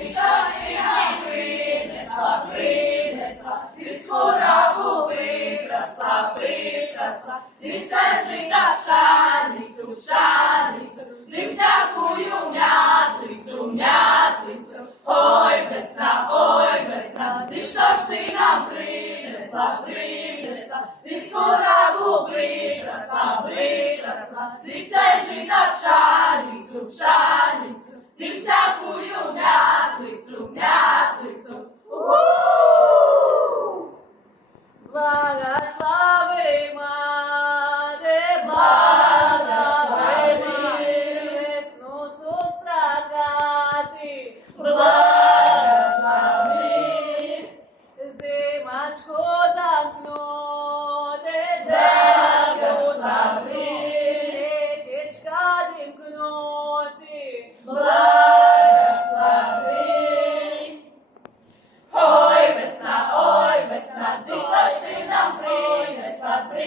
що ж ти нам принесла, ти скоро викрасла, ти все життя в пшаницю, не всякую м'ятлицю. Ой, весна, ти що ж ти нам принесла, ти скоро викрасла, ти все життя в пшаницю, ти всякую м'ятлицю. Благослови, Мати, благослови, весну сустракати, благослови, зимочку замкнути, благослови, летечка димкнути, благослови. Ой, весна, ти що ж ти нам принесла, ти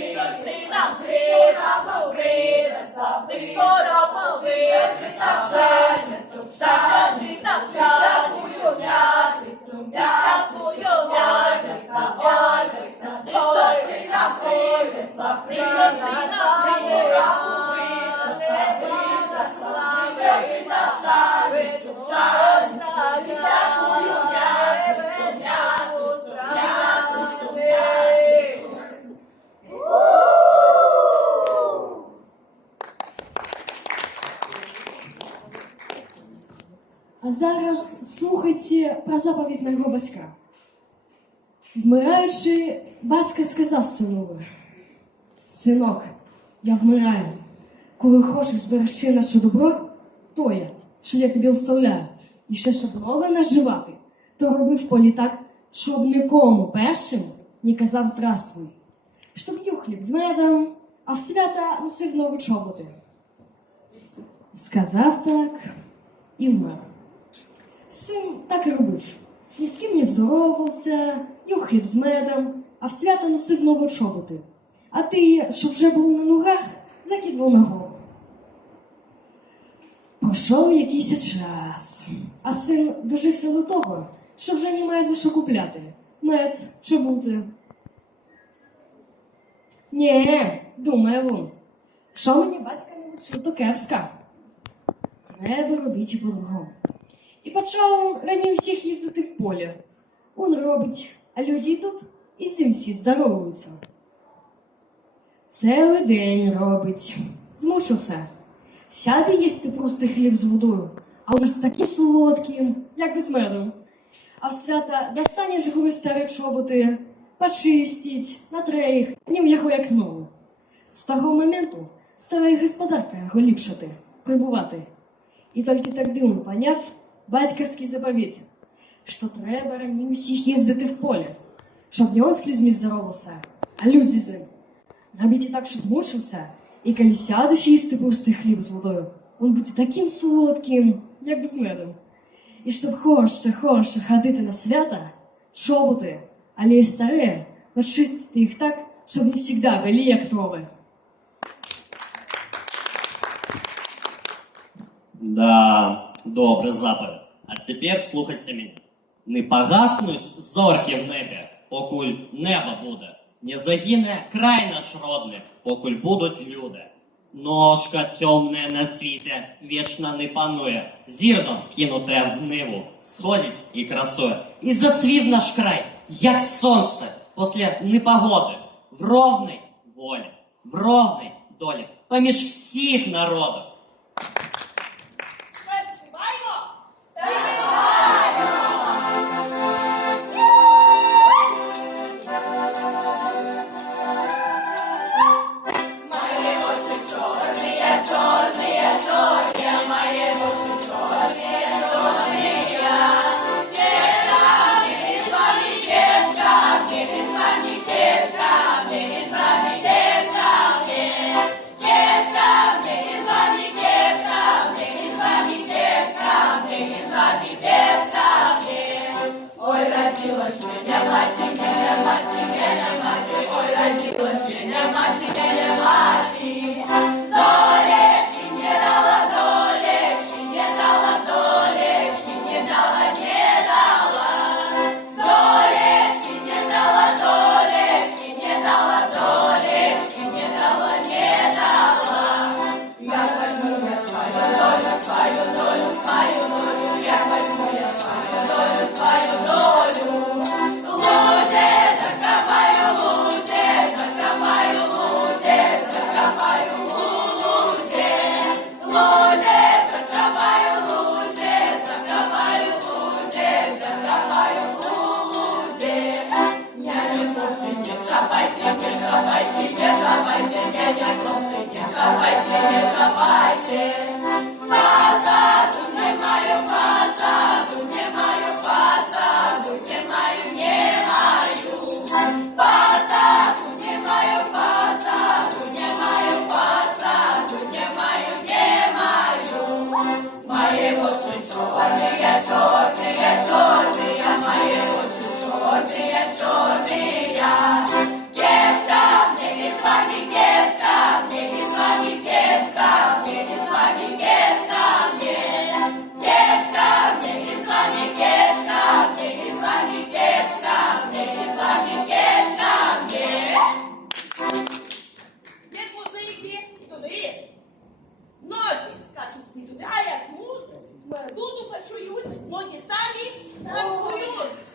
скоро повинесла в пшаницю, всякую м'ятлицю. Ой, весна, ти що ж ти нам принесла, ти скоро повинесла, всякую А зараз слухайте про заповідь мого батька. Вмираючи, батько сказав синові: «Синок, я вмираю. Коли хочеш зберегти наше добро, то є, що я тобі оставляю. І ще щоб нове наживати, то роби в полі так, щоб нікому першим не казав здравствуй. Щоб їв хліб з медом, а в свята носив нові чоботи». Сказав так і вмер. Син так і робив. Ні з ким не здоровався, їв хліб з медом, а в свята носив нові чоботи. А ті, що вже були на ногах, закидував нагору. Пройшов якийсь час, а син дожився до того, що вже немає за що купляти мед, чоботи. Ні, думає він, що мені батько не вчив, то кепська. Треба робити по-другому. І почав він раніше всіх їздити в полі. Он робить, а люди йдуть і з ним всі здоровуються. Цілий день робить. Змучився. Сяде їсти простий хліб з водою, а ось такі солодкі, як би з медом. А в свята достане з гори старі чоботи, почистить, натре їх, ні в яку як нову. З того моменту стала й господарка його ліпшати, прибувати. І тільки тоді він поняв батьківський заповідь, що треба раніше усіх їздити в поле, щоб не він з людьми здоровався, а люди з ним. Робіть так, щоб змучився, і коли сядеш їсти простий хліб з водою, він буде таким солодким, як би з медом. І щоб хороше ходити на свята, чоботи, але й старі, почистити їх так, щоб вони завжди були як нові. Да, добре заповідь. А тепер слухайте мене. Не погаснуть зорки в небі, покуль небо буде. Не загине край наш родний, покуль будуть люди. Ножка темне на світі вічно не панує. Зірном кинуте в ниву, сходить і красує. І зацвів наш край, як сонце, після непогоди. В ровній волі, в ровній долі, поміж всіх народів. Кепска, чорные, чорные. Кепса, в небе с вами кепса, в небе с вами кепса, в небе с вами кепса, кепса, в небе с вами кепса, в небе с вами кепса, в небе с вами кепса, Є ж музики, туди. Ноги скачуть туди, а як музу почують, ноги самі танцюють.